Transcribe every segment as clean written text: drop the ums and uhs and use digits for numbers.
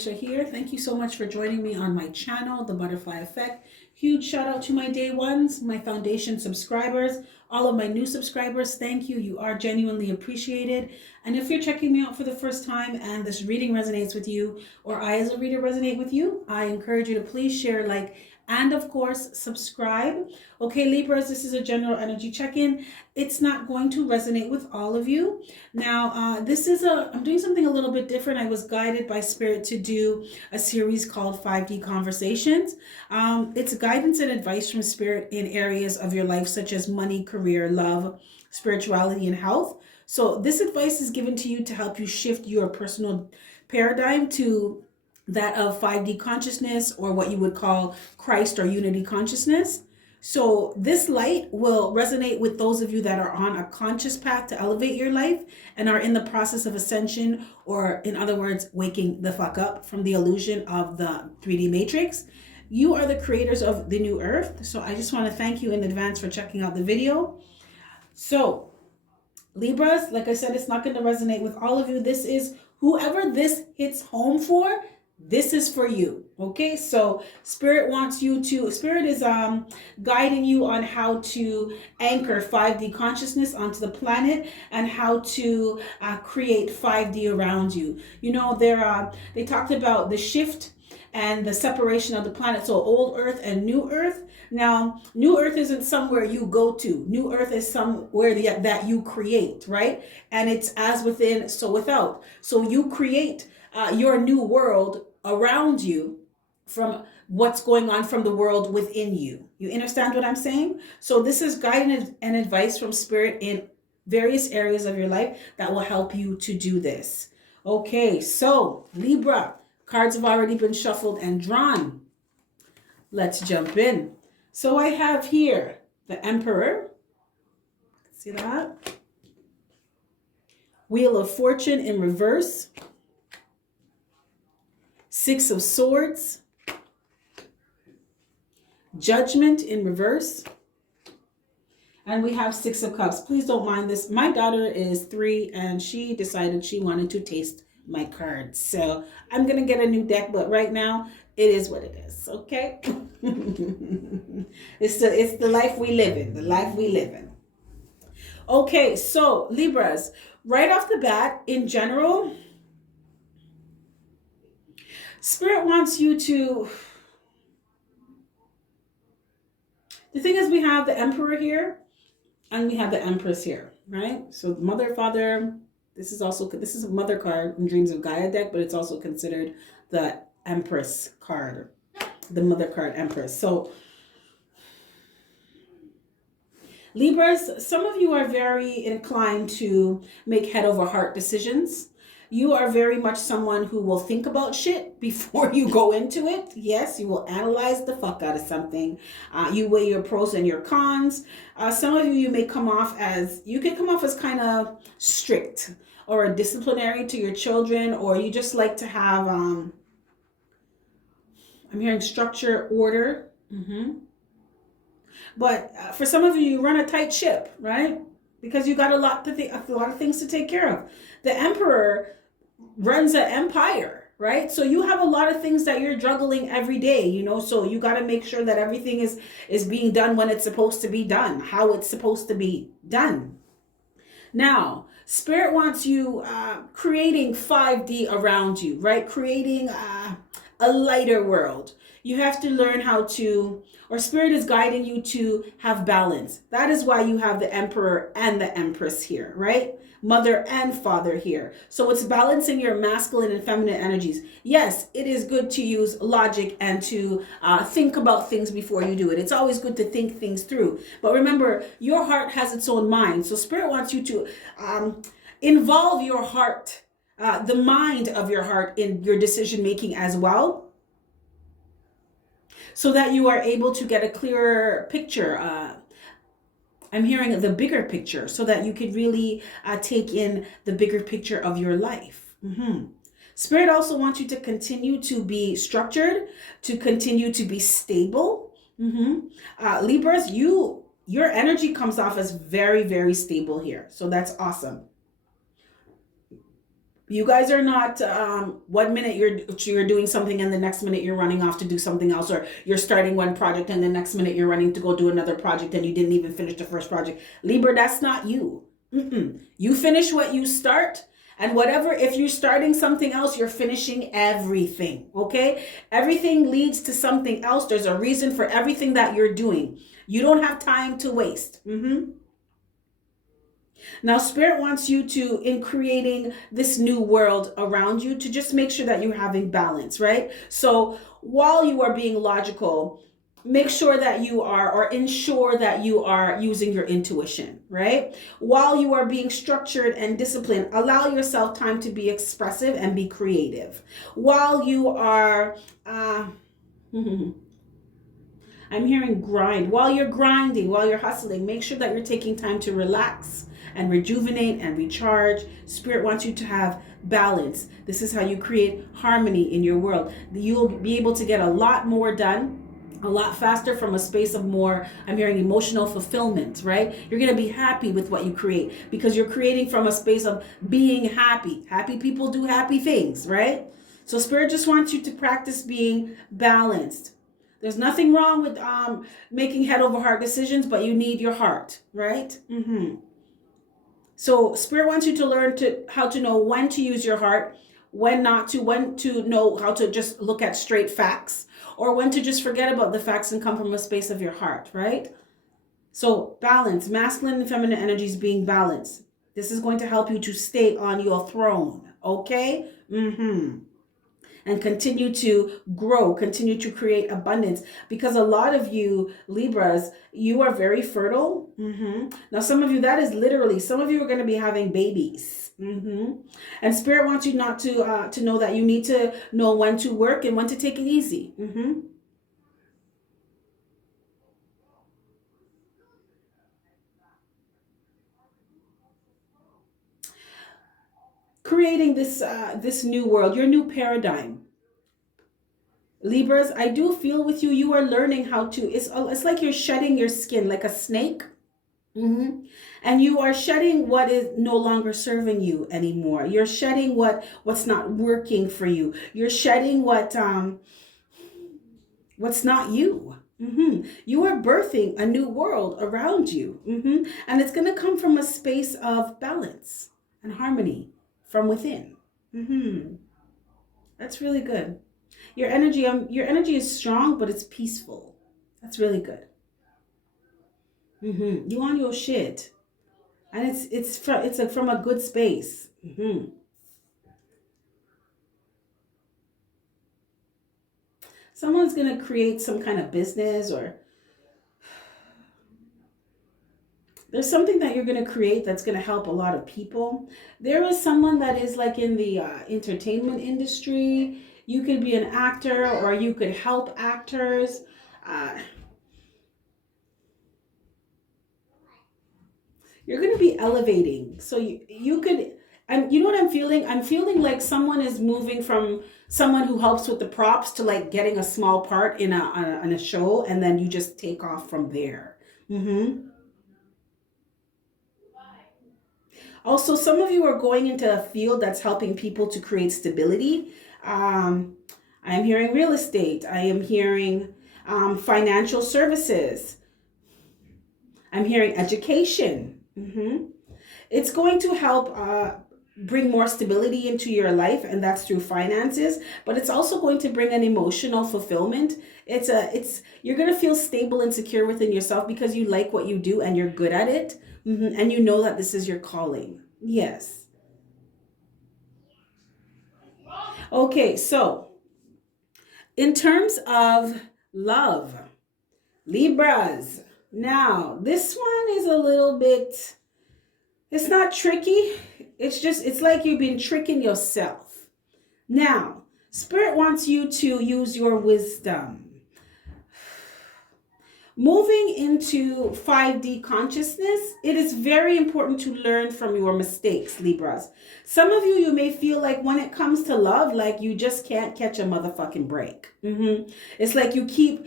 Aisha here. Thank you so much for joining me on my channel, The Butterfly Effect. Huge shout out to my day ones, my foundation subscribers, all of my new subscribers. Thank you. You are genuinely appreciated. And if you're checking me out for the first time and this reading resonates with you, or I as a reader resonate with you, I encourage you to please share, like, and of course, subscribe. Okay, Libras, this is a general energy check-in. It's not going to resonate with all of you. Now, I'm doing something a little bit different. I was guided by Spirit to do a series called 5D Conversations. It's guidance and advice from Spirit in areas of your life, such as money, career, love, spirituality, and health. So this advice is given to you to help you shift your personal paradigm to that of 5D consciousness, or what you would call Christ or unity consciousness. So this light will resonate with those of you that are on a conscious path to elevate your life and are in the process of ascension, or in other words, waking the fuck up from the illusion of the 3D matrix. You are the creators of the new earth. So I just want to thank you in advance for checking out the video. So Libras, like I said, it's not going to resonate with all of you. This is whoever this hits home for. This is for you. Okay, so Spirit is guiding you on how to anchor 5D consciousness onto the planet, and how to create 5D around you. You know, they talked about the shift and the separation of the planet. So old earth and new earth. Now, new earth isn't somewhere you go to. New earth is somewhere that you create, right? And it's as within, so without. So you create your new world around you from what's going on from the world within you. You understand what I'm saying? So this is guidance and advice from Spirit in various areas of your life that will help you to do this. Okay, so Libra, cards have already been shuffled and drawn. Let's jump in. So I have here the Emperor. See that? Wheel of Fortune in reverse. Six of Swords. Judgment in reverse. And we have Six of Cups. Please don't mind this. My daughter is 3 and she decided she wanted to taste my cards. So I'm going to get a new deck, but right now it is what it is. Okay? It's the life we live in. The life we live in. Okay, so Libras, right off the bat, in general, Spirit wants you to... The thing is, we have the Emperor here and we have the Empress here, right? So Mother, Father, this is a Mother card in Dreams of Gaia deck, but it's also considered the Empress card, the Mother card, Empress. So Libras, some of you are very inclined to make head over heart decisions. You are very much someone who will think about shit before you go into it. Yes, you will analyze the fuck out of something. You weigh your pros and your cons. Some of you may come off as, kind of strict or disciplinary to your children, or you just like to have, I'm hearing structure, order. But for some of you, you run a tight ship, right? Because you got a lot of things to take care of. The Emperor runs an empire, right? So you have a lot of things that you're juggling every day, you know, so you got to make sure that everything is being done when it's supposed to be done, how it's supposed to be done. Now, Spirit wants you creating 5D around you, right? Creating a lighter world. You have to learn how to, or Spirit is guiding you to have balance. That is why you have the Emperor and the Empress here, right? Mother and Father here. So it's balancing your masculine and feminine energies. Yes, it is good to use logic and to think about things before you do it. It's always good to think things through. But remember, your heart has its own mind. So Spirit wants you to involve your heart, the mind of your heart, in your decision making as well, so that you are able to get a clearer picture. I'm hearing the bigger picture, so that you could really take in the bigger picture of your life. Spirit also wants you to continue to be structured, to continue to be stable. Libras, your energy comes off as very, very stable here. So that's awesome. You guys are not 1 minute you're doing something and the next minute you're running off to do something else, or you're starting one project and the next minute you're running to go do another project and you didn't even finish the first project. Libra, that's not you. You finish what you start, and whatever, if you're starting something else, you're finishing everything, okay? Everything leads to something else. There's a reason for everything that you're doing. You don't have time to waste. Now, Spirit wants you to, in creating this new world around you, to just make sure that you're having balance, right? So while you are being logical, make sure that you are, or ensure that you are using your intuition, right? While you are being structured and disciplined, allow yourself time to be expressive and be creative. While you are, I'm hearing grind. While you're grinding, while you're hustling, make sure that you're taking time to relax and rejuvenate and recharge. Spirit wants you to have balance. This is how you create harmony in your world. You'll be able to get a lot more done a lot faster from a space of more, I'm hearing, emotional fulfillment, right? You're going to be happy with what you create because you're creating from a space of being happy. Happy people do happy things, right? So Spirit just wants you to practice being balanced. There's nothing wrong with making head over heart decisions, but you need your heart, right? So Spirit wants you to learn how to know when to use your heart, when not to, when to know how to just look at straight facts, or when to just forget about the facts and come from a space of your heart, right? So balance, masculine and feminine energies being balanced. This is going to help you to stay on your throne, okay? And continue to grow, continue to create abundance, because a lot of you Libras, you are very fertile. Now some of you, that is literally, some of you are going to be having babies. And Spirit wants you not to know that you need to know when to work and when to take it easy. Creating this new world, your new paradigm. Libras, I do feel with you, you are learning how to, it's like you're shedding your skin like a snake. And you are shedding what is no longer serving you anymore. You're shedding what's not working for you. You're shedding what's not you. You are birthing a new world around you. And it's going to come from a space of balance and harmony from within. That's really good. Your energy is strong, but it's peaceful. That's really good. You on your shit, and it's from a good space. Someone's gonna create some kind of business, or there's something that you're gonna create that's gonna help a lot of people. There is someone that is like in the entertainment industry. You could be an actor, or you could help actors. You're going to be elevating. So you could, and you know what I'm feeling? I'm feeling like someone is moving from someone who helps with the props to like getting a small part in a show, and then you just take off from there. Also, some of you are going into a field that's helping people to create stability. I am hearing real estate. I am hearing financial services. I'm hearing education. It's going to help bring more stability into your life, and that's through finances, but it's also going to bring an emotional fulfillment. You're going to feel stable and secure within yourself because you like what you do and you're good at it. And you know that this is your calling. Yes. Okay, so in terms of love, Libras, now this one is a little bit, it's not tricky. It's like you've been tricking yourself. Now, Spirit wants you to use your wisdom. Moving into 5D consciousness, it is very important to learn from your mistakes, Libras. Some of you may feel like when it comes to love, like you just can't catch a motherfucking break. It's like you keep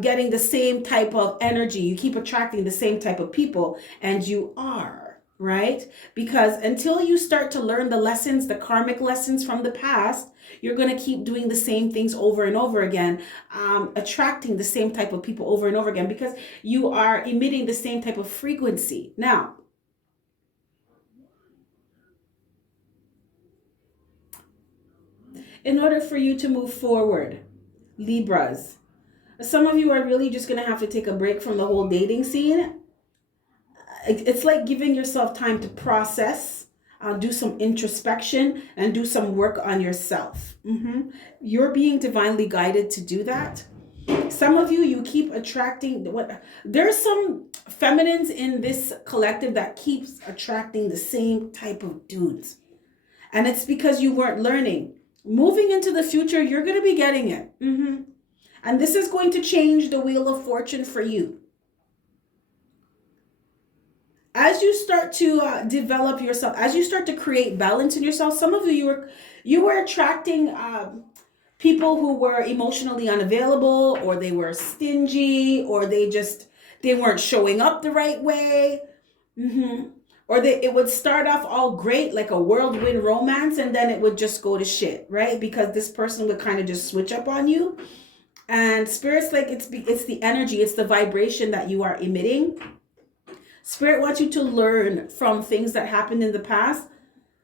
getting the same type of energy. You keep attracting the same type of people, and you are. right? Because until you start to learn the lessons, the karmic lessons from the past, you're going to keep doing the same things over and over again, attracting the same type of people over and over again because you are emitting the same type of frequency. Now, in order for you to move forward, Libras, some of you are really just going to have to take a break from the whole dating scene. It's like giving yourself time to process, do some introspection, and do some work on yourself. You're being divinely guided to do that. Some of you, you keep attracting what there's some feminines in this collective that keeps attracting the same type of dudes. And it's because you weren't learning. Moving into the future, you're going to be getting it. And this is going to change the wheel of fortune for you. As you start to develop yourself, as you start to create balance in yourself, some of you were attracting people who were emotionally unavailable, or they were stingy, or they weren't showing up the right way. Or it would start off all great, like a whirlwind romance, and then it would just go to shit, right? Because this person would kind of just switch up on you. And Spirit's like, it's the energy, it's the vibration that you are emitting. Spirit wants you to learn from things that happened in the past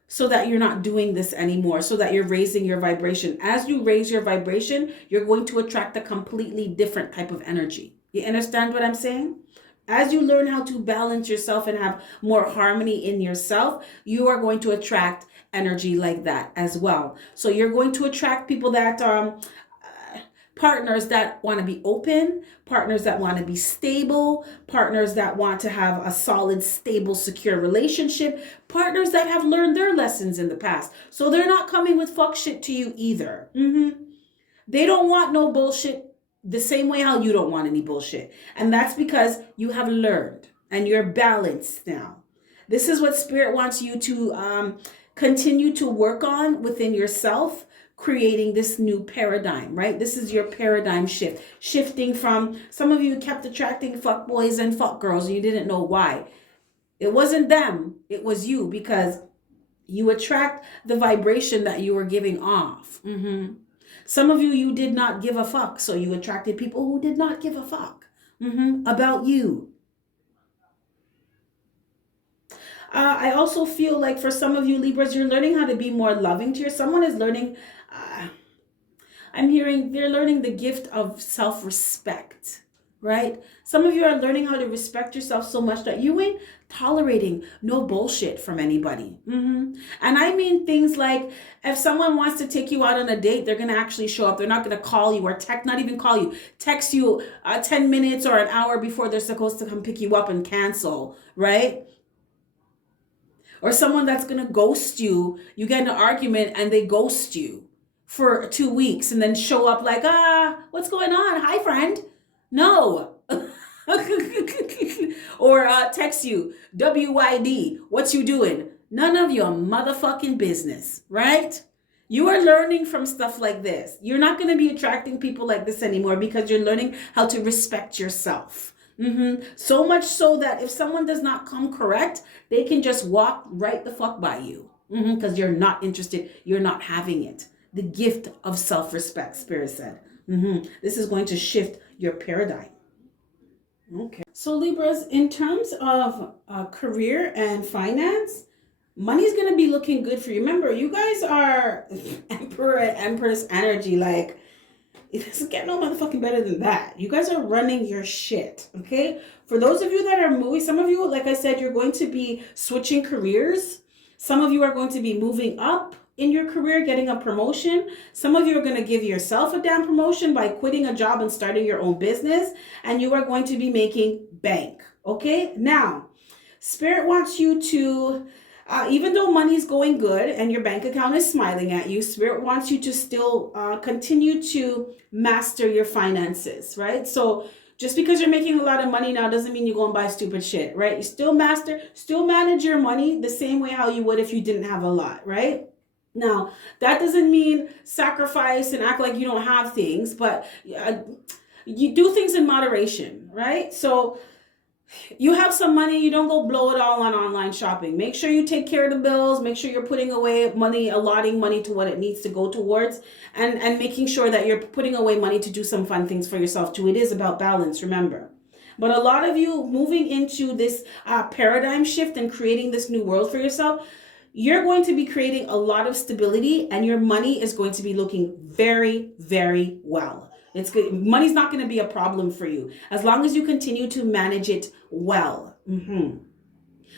so that you're not doing this anymore, so that you're raising your vibration. As you raise your vibration, you're going to attract a completely different type of energy. You understand what I'm saying? As you learn how to balance yourself and have more harmony in yourself, you are going to attract energy like that as well. So you're going to attract people that partners that want to be open, partners that want to be stable, partners that want to have a solid, stable, secure relationship, partners that have learned their lessons in the past. So they're not coming with fuck shit to you either. They don't want no bullshit the same way how you don't want any bullshit. And that's because you have learned and you're balanced now. This is what Spirit wants you to continue to work on within yourself, creating this new paradigm, right? This is your paradigm shift. Shifting from, some of you kept attracting fuck boys and fuck girls and you didn't know why. It wasn't them, it was you, because you attract the vibration that you were giving off. Some of you did not give a fuck, so you attracted people who did not give a fuck about you. I also feel like for some of you Libras, you're learning how to be more loving to yourself. Someone is learning, I'm hearing they're learning the gift of self-respect, right? Some of you are learning how to respect yourself so much that you ain't tolerating no bullshit from anybody. And I mean things like, if someone wants to take you out on a date, they're going to actually show up. They're not going to call you or not even call you, text you 10 minutes or an hour before they're supposed to come pick you up and cancel, right? Or someone that's going to ghost you. You get in an argument and they ghost you for 2 weeks and then show up like, what's going on? Hi, friend. No. Or text you, WYD, what you doing? None of your motherfucking business, right? You are learning from stuff like this. You're not going to be attracting people like this anymore because you're learning how to respect yourself. So much so that if someone does not come correct, they can just walk right the fuck by you because you're not interested. You're not having it. The gift of self-respect, Spirit said. This is going to shift your paradigm. Okay. So Libras, in terms of career and finance, money's going to be looking good for you. Remember, you guys are Emperor and Empress energy. Like, it doesn't get no motherfucking better than that. You guys are running your shit, okay? For those of you that are moving, some of you, like I said, you're going to be switching careers. Some of you are going to be moving up in your career, getting a promotion. Some of you are going to give yourself a damn promotion by quitting a job and starting your own business. And you are going to be making bank, okay? Now, Spirit wants you to... even though money's going good and your bank account is smiling at you, Spirit wants you to still continue to master your finances, right? So just because you're making a lot of money now doesn't mean you go and buy stupid shit, right? You still manage your money the same way how you would if you didn't have a lot, right? Now, that doesn't mean sacrifice and act like you don't have things, but you do things in moderation, right? So You have some money, you don't go blow it all on online shopping. Make sure you take care of the bills, make sure you're putting away money, allotting money to what it needs to go towards, and making sure that you're putting away money to do some fun things for yourself too. It is about balance, remember. But a lot of you moving into this paradigm shift and creating this new world for yourself, you're going to be creating a lot of stability, and your money is going to be looking very, very well. It's good. Money's not going to be a problem for you as long as you continue to manage it well.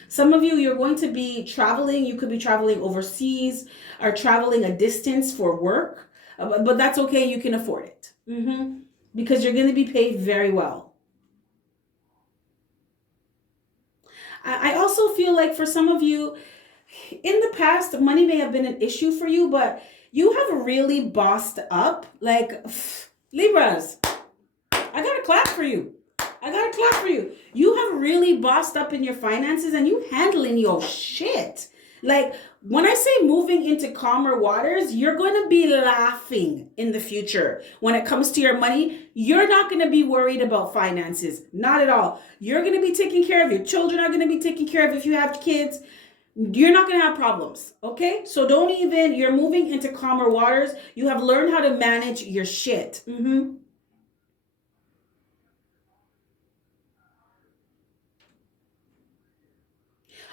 Some of you, you're going to be traveling. You could be traveling overseas or traveling a distance for work, but that's okay. You can afford it because you're going to be paid very well. I also feel like for some of you, in the past, money may have been an issue for you, but you have really bossed up. Like, Libras, I got to clap for you. I got to clap for you. You have really bossed up in your finances, and you handling your shit. Like, when I say moving into calmer waters, you're going to be laughing in the future. When it comes to your money, you're not going to be worried about finances. Not at all. You're going to be taken care of. Your children are going to be taken care of if you have kids. You're not going to have problems, okay? So don't even, you're moving into calmer waters. You have learned how to manage your shit.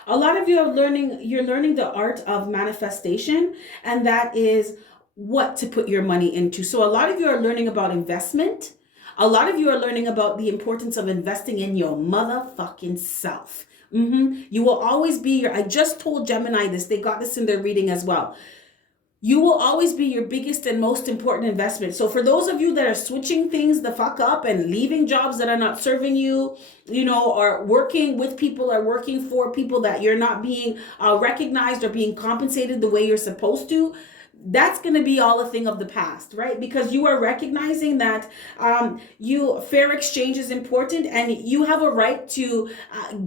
A lot of you are you're learning the art of manifestation, and that is what to put your money into. So a lot of you are learning about investment. A lot of you are learning about the importance of investing in your motherfucking self. You will always be I just told Gemini this. They got this in their reading as well. You will always be your biggest and most important investment. So for those of you that are switching things the fuck up and leaving jobs that are not serving you, or working with people or working for people that you're not being recognized or being compensated the way you're supposed to, that's going to be all a thing of the past, right? Because you are recognizing that fair exchange is important, and you have a right to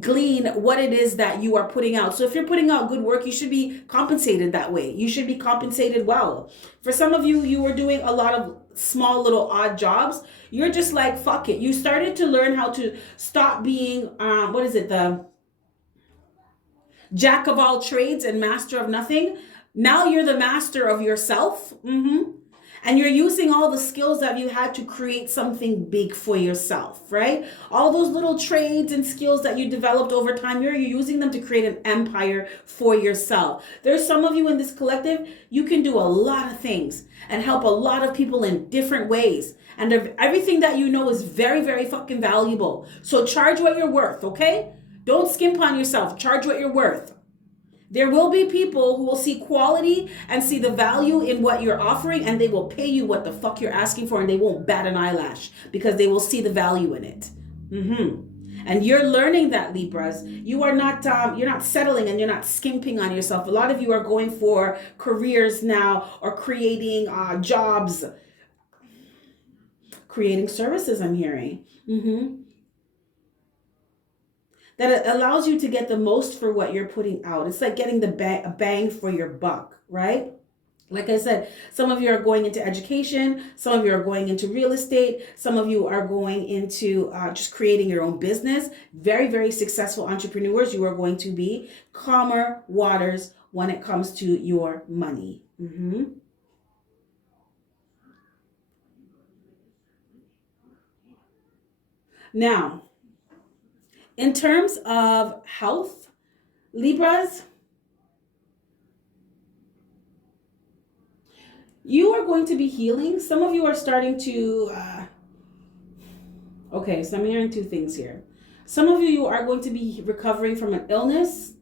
glean what it is that you are putting out. So if you're putting out good work, you should be compensated that way. You should be compensated well. For some of you, you were doing a lot of small little odd jobs. You're just like, fuck it. You started to learn how to stop being, the jack of all trades and master of nothing. Now you're the master of yourself. And you're using all the skills that you had to create something big for yourself, right? All those little trades and skills that you developed over time, you're using them to create an empire for yourself. There's some of you in this collective, you can do a lot of things and help a lot of people in different ways. And everything that you know is very, very fucking valuable. So charge what you're worth, okay? Don't skimp on yourself. Charge what you're worth. There will be people who will see quality and see the value in what you're offering, and they will pay you what the fuck you're asking for, and they won't bat an eyelash because they will see the value in it. And you're learning that, Libras. You are not, you're not settling, and you're not skimping on yourself. A lot of you are going for careers now, or creating jobs, creating services, I'm hearing. That it allows you to get the most for what you're putting out. It's like getting a bang for your buck, right? Like I said, some of you are going into education. Some of you are going into real estate. Some of you are going into just creating your own business. Very, very successful entrepreneurs. You are going to be calmer waters when it comes to your money. Now, in terms of health, Libras, you are going to be healing. Some of you are starting to, okay, so I'm hearing two things here. Some of you are going to be recovering from an illness.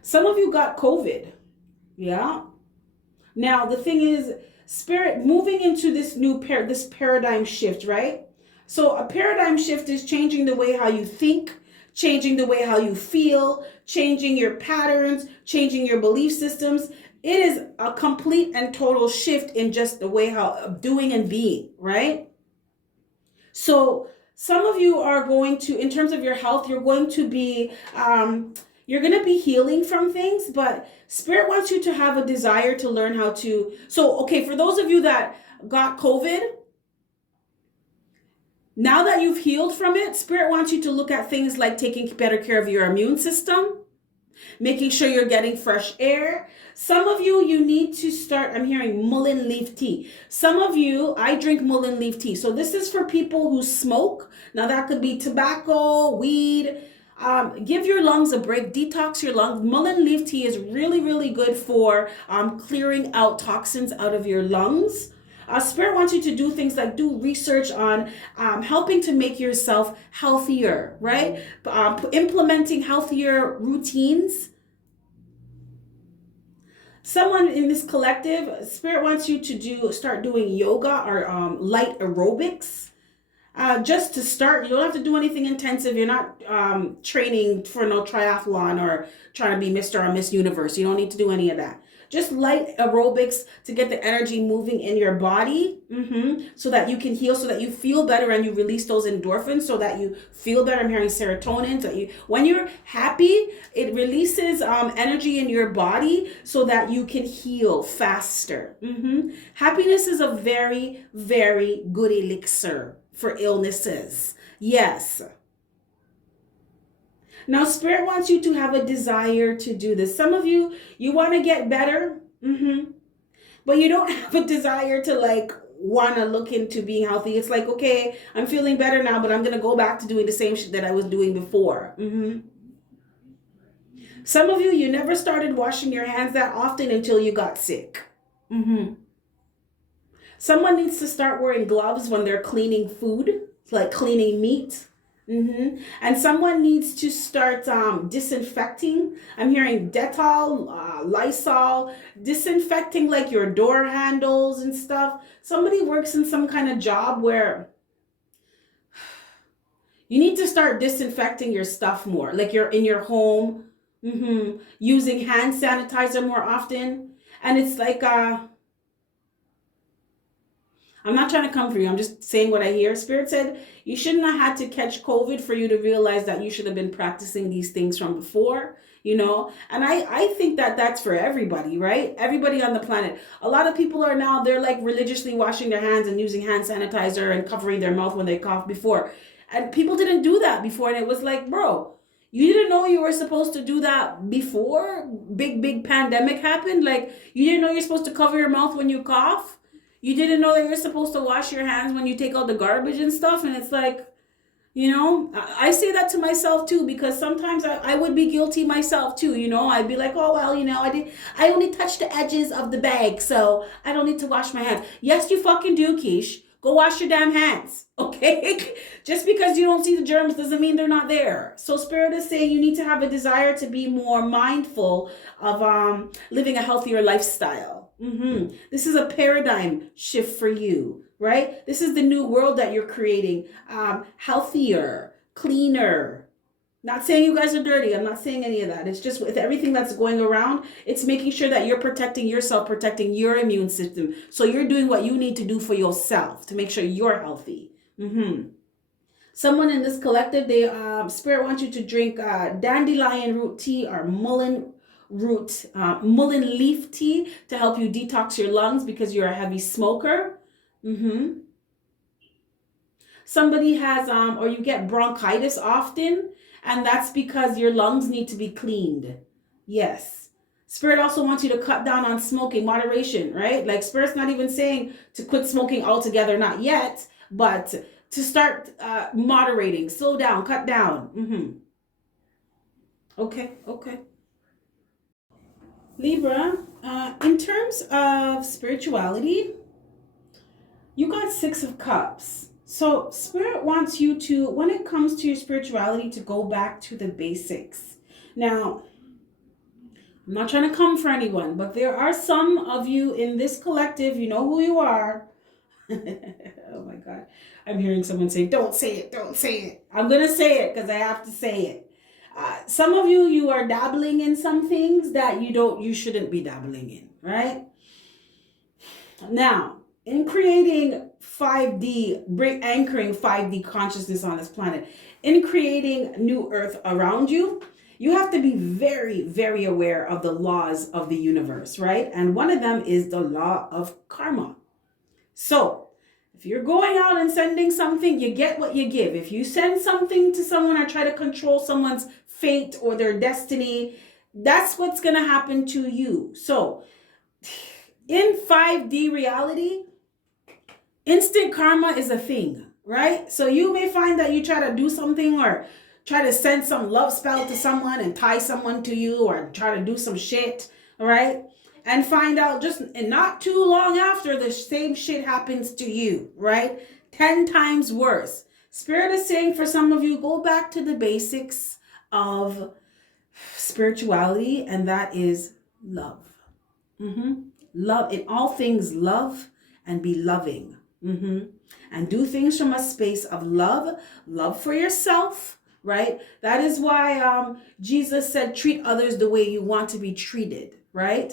Some of you got COVID. Yeah. Now, the thing is, Spirit moving into this this paradigm shift, right? So a paradigm shift is changing the way how you think, changing the way how you feel, changing your patterns, changing your belief systems. It is a complete and total shift in just the way how of doing and being, right? So some of you are going to, in terms of your health, you're going to be healing from things, but Spirit wants you to have a desire to learn how to. So, okay, for those of you that got COVID, Now that you've healed from it, Spirit wants you to look at things like taking better care of your immune system, making sure you're getting fresh air. Some of you, you need to start, I'm hearing mullein leaf tea. Some of you, I drink mullein leaf tea. So this is for people who smoke. Now that could be tobacco, weed. Give your lungs a break, detox your lungs. Mullein leaf tea is really, really good for clearing out toxins out of your lungs. Spirit wants you to do things like do research on helping to make yourself healthier, right? Implementing healthier routines. Someone in this collective, Spirit wants you to start doing yoga or light aerobics. Just to start, you don't have to do anything intensive. You're not training for no triathlon or trying to be Mr. or Miss Universe. You don't need to do any of that. Just light aerobics to get the energy moving in your body, so that you can heal, so that you feel better and you release those endorphins, so that you feel better. I'm hearing serotonin. So when you're happy, it releases energy in your body so that you can heal faster. Happiness is a very, very good elixir for illnesses. Yes. Now, Spirit wants you to have a desire to do this. Some of you, you want to get better, but you don't have a desire to like want to look into being healthy. It's like, okay, I'm feeling better now, but I'm going to go back to doing the same shit that I was doing before. Some of you, you never started washing your hands that often until you got sick. Someone needs to start wearing gloves when they're cleaning food, like cleaning meat. And someone needs to start disinfecting. I'm hearing Dettol, Lysol, disinfecting like your door handles and stuff. Somebody works in some kind of job where you need to start disinfecting your stuff more, like you're in your home, using hand sanitizer more often. And it's like, I'm not trying to come for you. I'm just saying what I hear. Spirit said you shouldn't have had to catch COVID for you to realize that you should have been practicing these things from before, And I think that that's for everybody, right? Everybody on the planet. A lot of people are now, they're like religiously washing their hands and using hand sanitizer and covering their mouth when they cough before. And people didn't do that before. And it was like, bro, you didn't know you were supposed to do that before big pandemic happened? Like, you didn't know you're supposed to cover your mouth when you cough? You didn't know that you're supposed to wash your hands when you take out the garbage and stuff? And it's like, I say that to myself too, because sometimes I would be guilty myself too. I'd be like, oh, well, I only touched the edges of the bag, so I don't need to wash my hands. Yes, you fucking do, Keish. Go wash your damn hands, okay? Just because you don't see the germs doesn't mean they're not there. So Spirit is saying you need to have a desire to be more mindful of living a healthier lifestyle. This is a paradigm shift for you, right? This is the new world that you're creating. Healthier, cleaner. Not saying you guys are dirty. I'm not saying any of that. It's just with everything that's going around, it's making sure that you're protecting yourself, protecting your immune system. So you're doing what you need to do for yourself to make sure you're healthy. Someone in this collective, they Spirit wants you to drink dandelion root tea or mullein leaf tea to help you detox your lungs because you're a heavy smoker. Somebody has or you get bronchitis often, and that's because your lungs need to be cleaned. Yes. Spirit also wants you to cut down on smoking, moderation, right? Like Spirit's not even saying to quit smoking altogether, not yet, but to start moderating, slow down, cut down. Okay. Libra, in terms of spirituality, you got 6 of Cups. So Spirit wants you to, when it comes to your spirituality, to go back to the basics. Now, I'm not trying to come for anyone, but there are some of you in this collective, you know who you are. Oh my God. I'm hearing someone say, don't say it. I'm going to say it because I have to say it. Some of you, you are dabbling in some things that you shouldn't be dabbling in, right? Now, in creating 5D, anchoring 5D consciousness on this planet, in creating new earth around you, you have to be very, very aware of the laws of the universe, right? And one of them is the law of karma. So If you're going out and sending something, you get what you give. If you send something to someone or try to control someone's fate or their destiny, that's what's going to happen to you. So in 5D reality, instant karma is a thing, right? So you may find that you try to do something or try to send some love spell to someone and tie someone to you or try to do some shit, right? And find out just and not too long after the same shit happens to you, right? 10 times worse. Spirit is saying for some of you, go back to the basics of spirituality, and that is love. Love, in all things, love and be loving. And do things from a space of love for yourself, right? That is why Jesus said, treat others the way you want to be treated, right?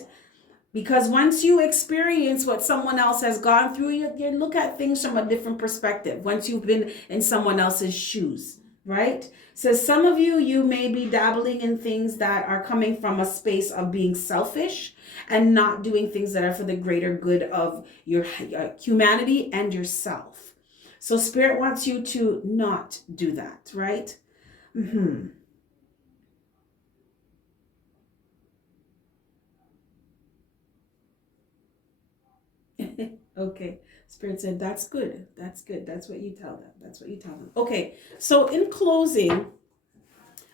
Because once you experience what someone else has gone through, you look at things from a different perspective. Once you've been in someone else's shoes, right? So some of you, you may be dabbling in things that are coming from a space of being selfish and not doing things that are for the greater good of your humanity and yourself. So Spirit wants you to not do that, right? Okay. Spirit said, that's good. That's good. That's what you tell them. That's what you tell them. Okay. So in closing,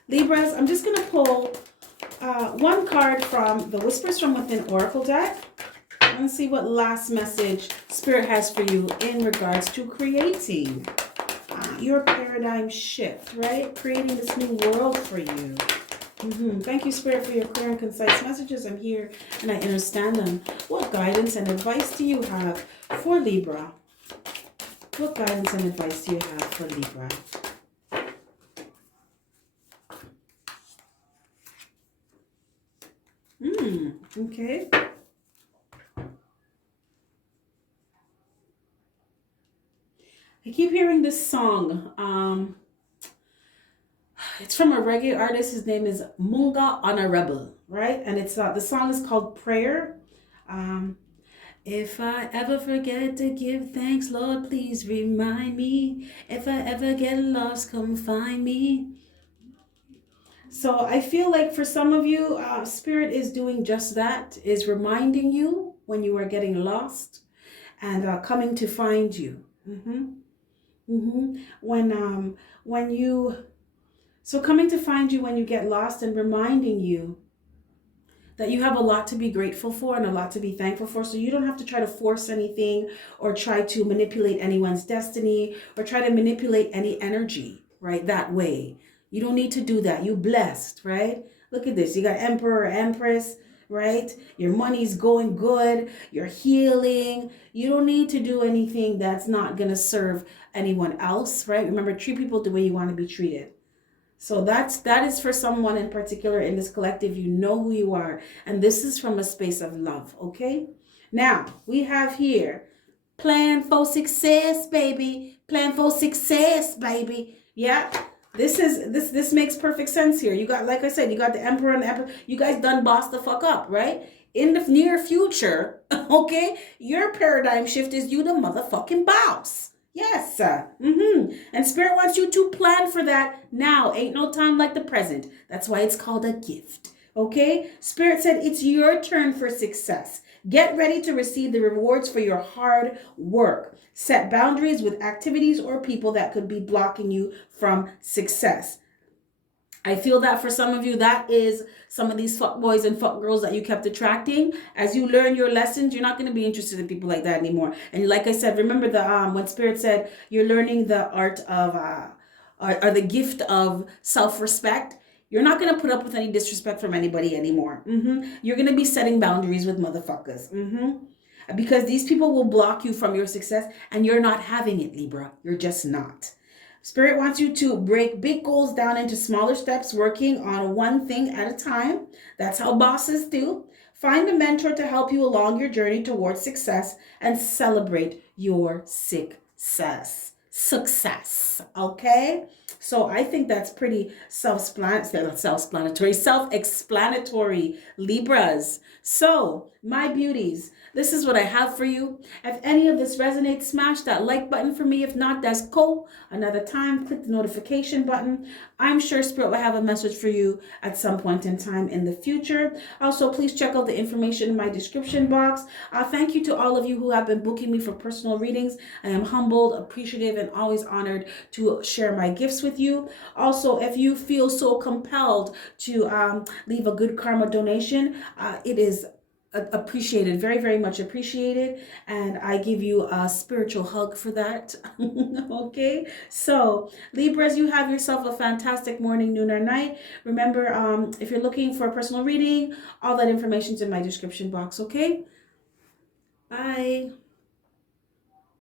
Libras, I'm just going to pull one card from the Whispers from Within Oracle deck. I'm going to see what last message Spirit has for you in regards to creating your paradigm shift, right? Creating this new world for you. Thank you, Spirit, for your clear and concise messages. I'm here and I understand them. What guidance and advice do you have for Libra? What guidance and advice do you have for Libra? Okay. I keep hearing this song. It's from a reggae artist. His name is Munga, Honurable, right? And it's the song is called Prayer. If I ever forget to give thanks, Lord, please remind me. If I ever get lost, come find me. So I feel like for some of you, Spirit is doing just that, is reminding you when you are getting lost and coming to find you. So coming to find you when you get lost and reminding you that you have a lot to be grateful for and a lot to be thankful for. So you don't have to try to force anything or try to manipulate anyone's destiny or try to manipulate any energy, right? That way. You don't need to do that. You blessed, right? Look at this. You got Emperor, Empress, right? Your money's going good. You're healing. You don't need to do anything that's not going to serve anyone else, right? Remember, treat people the way you want to be treated. So that is for someone in particular in this collective. You know who you are. And this is from a space of love, okay? Now, we have here, plan for success, baby. Plan for success, baby. Yeah. This makes perfect sense here. You got, like I said, you got the Emperor and the Emperor. You guys done boss the fuck up, right? In the near future, okay, your paradigm shift is you the motherfucking boss. Yes. And Spirit wants you to plan for that now. Ain't no time like the present. That's why it's called a gift. Okay? Spirit said it's your turn for success. Get ready to receive the rewards for your hard work. Set boundaries with activities or people that could be blocking you from success. I feel that for some of you, that is some of these fuck boys and fuck girls that you kept attracting. As you learn your lessons, you're not going to be interested in people like that anymore. And like I said, remember the when Spirit said you're learning the art of or the gift of self-respect. You're not going to put up with any disrespect from anybody anymore. You're going to be setting boundaries with motherfuckers. Because these people will block you from your success, and you're not having it, Libra. You're just not. Spirit wants you to break big goals down into smaller steps, working on one thing at a time. That's how bosses do. Find a mentor to help you along your journey towards success and celebrate your success. Okay? So I think that's pretty self-explanatory, Libras. So, my beauties, this is what I have for you. If any of this resonates, smash that like button for me. If not, that's cool. Another time, click the notification button. I'm sure Spirit will have a message for you at some point in time in the future. Also, please check out the information in my description box. Thank you to all of you who have been booking me for personal readings. I am humbled, appreciative, and always honored to share my gifts with you. Also, if you feel so compelled to leave a good karma donation, it is appreciated, very, very much appreciated, and I give you a spiritual hug for that. Okay, so Libras, you have yourself a fantastic morning, noon, or night. Remember, if you're looking for a personal reading, all that information's in my description box. Okay, bye.